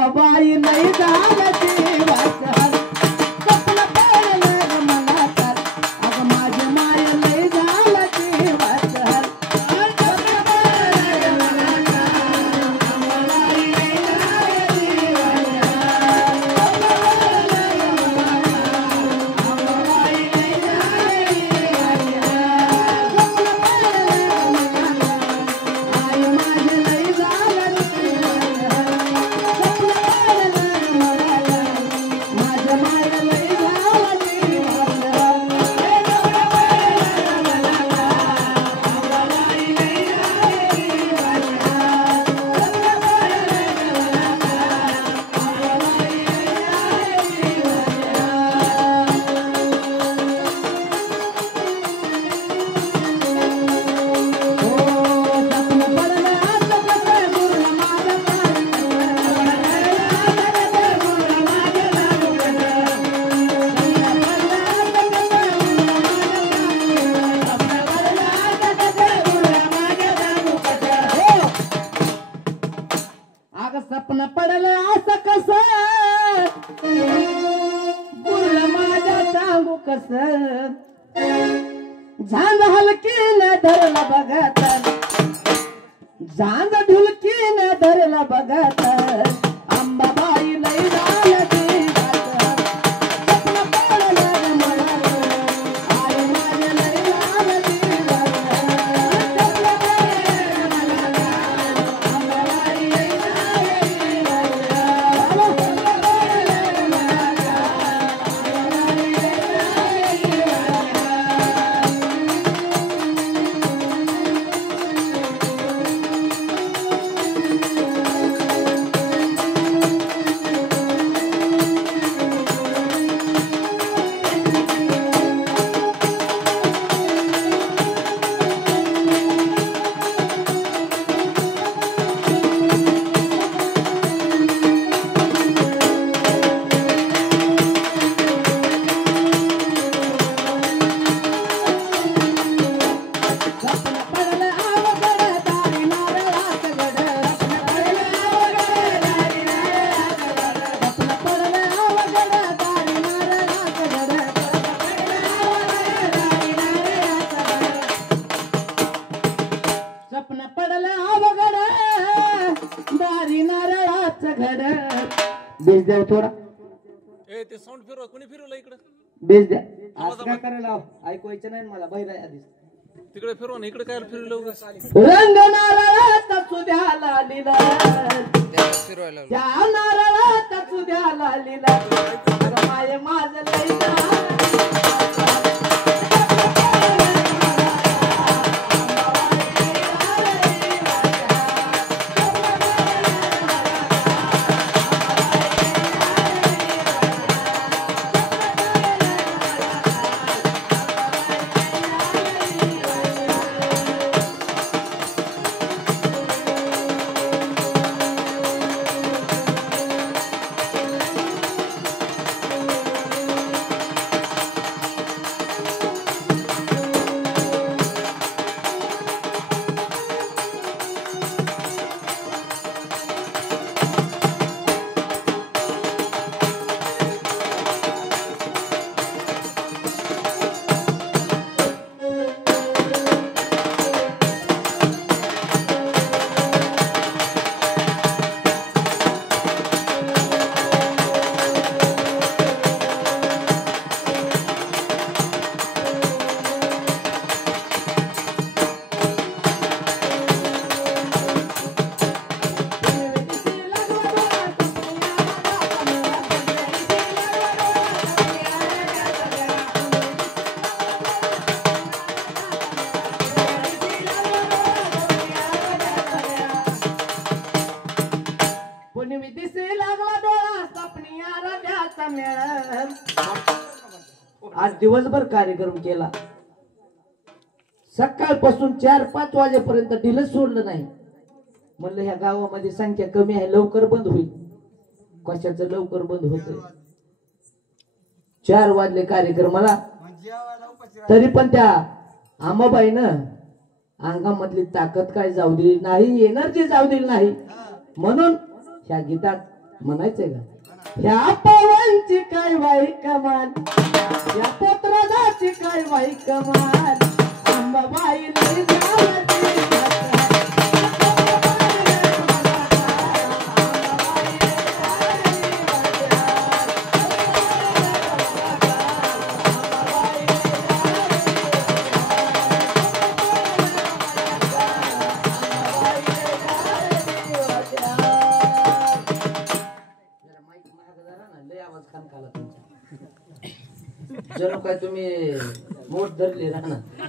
अंबाबाई नाही झालं देवाचं स्वप्न पडलं मनात अगं माझी माय नाही झालं देवाचं स्वप्न पडलं मनात अंबाबाई नाही झालं देवाचं अंबाबाई नाही झालं सपन पडलं असं कसं गुरुला माझ्या सांगू कसं झांज हलकीने धरला बघत झांज ढुलकीने धरला बघत अंबाबाई लई झालं देवाचं स्वप्न पडलं मनात आई माझ्या लई झालं देवाचं स्वप्न पडलं मनात अंबाबाई लई बेस द्या थोडा ए ते साऊंड फिरवा कोणी फिरवलं इकडे बेस द्या आज काय करायला ऐकवायचं नाही मला बहिरा आधीच तिकडे फिरवा ना इकडे काय फिरवलं रंग नारळात सुद्या लालीला फिरवायला त्या नारळात सुद्या लालीला माय माझं लई आज दिवसभर कार्यक्रम केला सकाळपासून 4-5 वाजेपर्यंत ढिलं सोडलं नाही म्हणलं ह्या गावामध्ये संख्या कमी आहे लवकर बंद होईल कशाचं लवकर बंद होतंय 4 वाजले कार्यक्रमाला तरी पण त्या आमाबाईनं अंगामधली ताकद काय जाऊ दिली नाही एनर्जी जाऊ दिली नाही म्हणून ह्या गीतात म्हणायचंय का ह्या पवांची काय बाई कमाल या पोतराजाची काय बाई कमाल अंबाबाई लई जावती जणू काय तुम्ही मोठ धरले राहणार